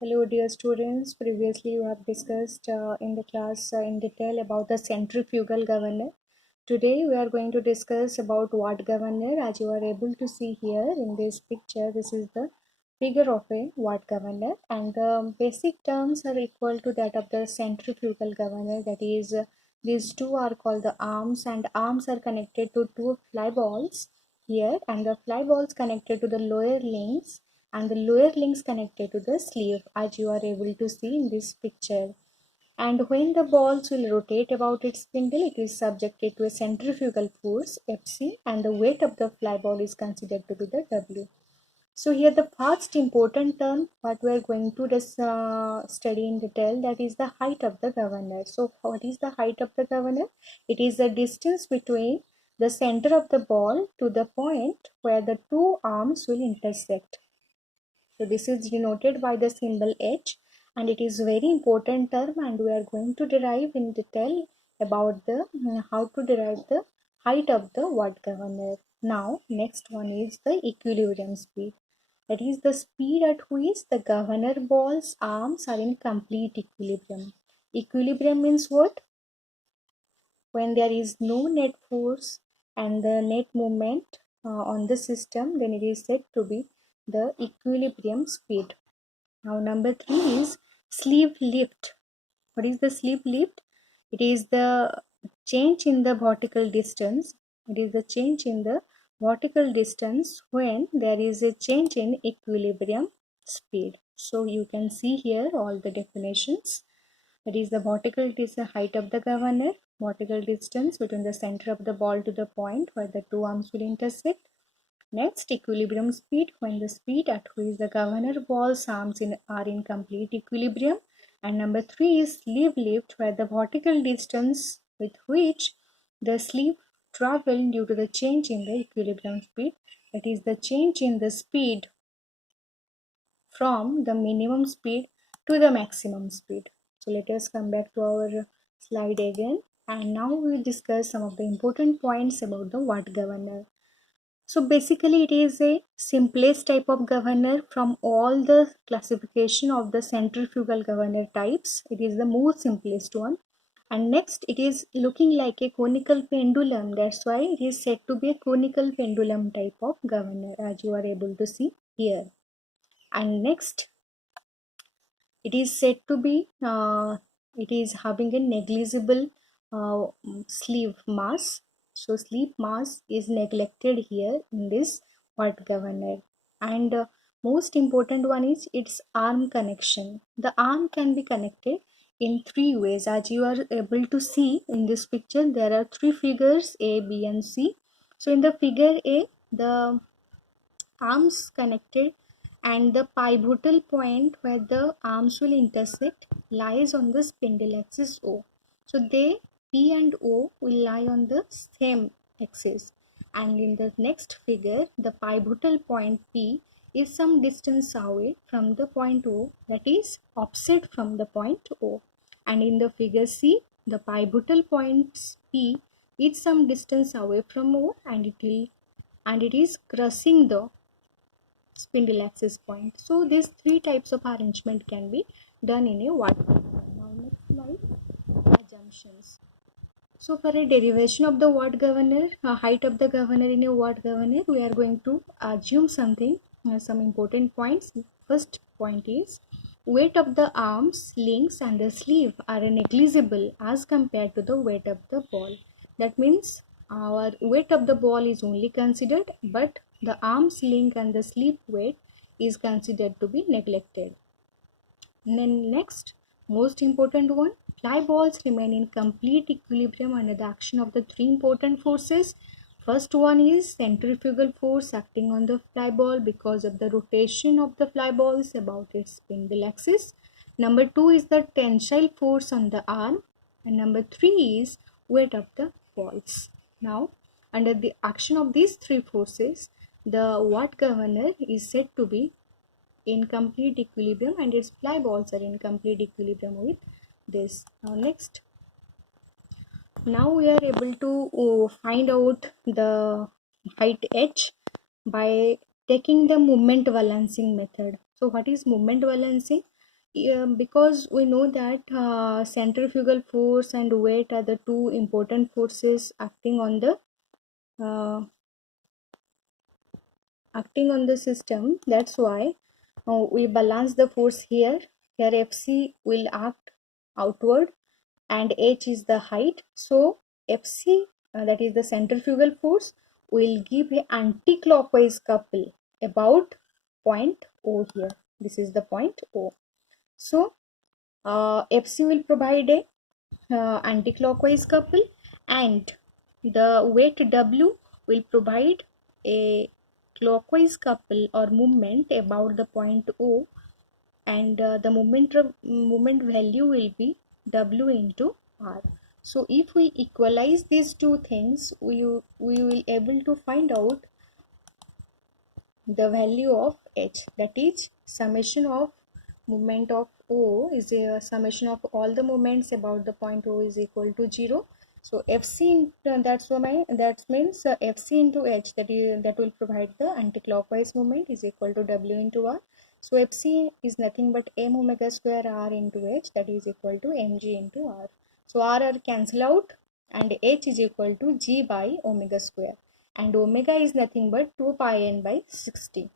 Hello dear students, previously you have discussed in the class in detail about the centrifugal governor. Today we are going to discuss about watt governor. As you are able to see here in this picture, this is the figure of a watt governor, and the basic terms are equal to that of the centrifugal governor. That is, these two are called the arms, and arms are connected to two fly balls here, and the fly balls connected to the lower links, and the lower links connected to the sleeve, as you are able to see in this picture. And when the balls will rotate about its spindle, it is subjected to a centrifugal force Fc, and the weight of the fly ball is considered to be the W. So here the first important term what we are going to study in detail, that is the height of the governor. So what is the height of the governor? It is the distance between the center of the ball to the point where the two arms will intersect. So this is denoted by the symbol H, and it is very important term, and we are going to derive in detail about the how to derive the height of the watt governor. Now next one is the equilibrium speed. That is the speed at which the governor ball's arms are in complete equilibrium. Equilibrium means what? When there is no net force and the net movement on the system, then it is said to be the equilibrium speed. Now number 3 is sleeve lift. What is the sleeve lift? It is the change in the vertical distance. It is the change in the vertical distance when there is a change in equilibrium speed. So you can see here all the definitions. That is the vertical distance, height of the governor, vertical distance between the center of the ball to the point where the two arms will intersect. Next, equilibrium speed, when the speed at which the governor ball's arms are in complete equilibrium. And number 3 is sleeve lift, where the vertical distance with which the sleeve travel due to the change in the equilibrium speed. That is the change in the speed from the minimum speed to the maximum speed. So let us come back to our slide again, and now we will discuss some of the important points about the watt governor. So basically it is a simplest type of governor from all the classification of the centrifugal governor types. It is the most simplest one. And next, it is looking like a conical pendulum. That's why it is said to be a conical pendulum type of governor, as you are able to see here. And next, it is said to be it is having a negligible uh, sleeve mass. So sleeve mass is neglected here in this watt governor. And most important one is its arm connection. The arm can be connected in three ways. As you are able to see in this picture, there are three figures A, B and C. So in the figure A, the arms connected, and the pivotal point where the arms will intersect lies on the spindle axis O. So they, P and O, will lie on the same axis. And in the next figure, the pivotal point P is some distance away from the point O, that is offset from the point O. And in the figure C, the pivotal point P is some distance away from O, and it is crossing the spindle axis point. So these three types of arrangement can be done in a watt governor. Now next slide, assumptions. So for a derivation of the watt governor, height of the governor in a watt governor, we are going to assume something, some important points. First point is weight of the arms, links and the sleeve are negligible as compared to the weight of the ball. That means our weight of the ball is only considered, but the arms, link and the sleeve weight is considered to be neglected. And then next, most important one, fly balls remain in complete equilibrium under the action of the three important forces. First one is centrifugal force acting on the fly ball because of the rotation of the fly balls about its spindle axis. Number 2 is the tensile force on the arm, and number 3 is weight of the balls. Now, under the action of these three forces, the watt governor is said to be in complete equilibrium, and its fly balls are in complete equilibrium with this. Now next, now we are able to find out the height h by taking the moment balancing method. So what is moment balancing? because we know that centrifugal force and weight are the two important forces uh, acting on the system. That's why we balance the force here. Here Fc will act outward and h is the height. So Fc, that is the centrifugal force, will give a anti-clockwise couple about point O here. This is the point O. So Fc will provide a anti-clockwise couple, and the weight W will provide a clockwise couple or movement about the point O, and the moment value will be W into R. So if we equalize these two things, we will able to find out the value of H, that is summation of moment of O is a summation of all the moments about the point O is equal to 0. So Fc that means Fc into H, that will provide the anticlockwise moment, is equal to W into R. So Fc is nothing but m omega square R into H, that is equal to mg into R. So R cancel out and H is equal to g by omega square, and omega is nothing but 2 pi n by 60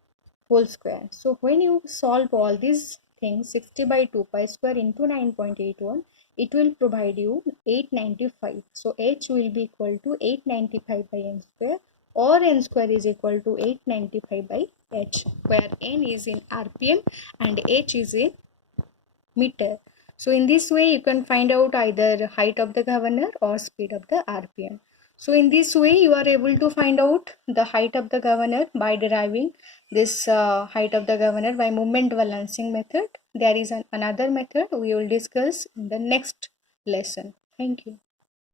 whole square. So when you solve all these things, 60 by 2 pi square into 9.81, it will provide you 895. So H will be equal to 895 by n square, or n square is equal to 895 by H, where n is in RPM and H is in meter. So in this way you can find out either height of the governor or speed of the RPM. So in this way you are able to find out the height of the governor by deriving this height of the governor by moment balancing method. There is another method we will discuss in the next lesson. Thank you.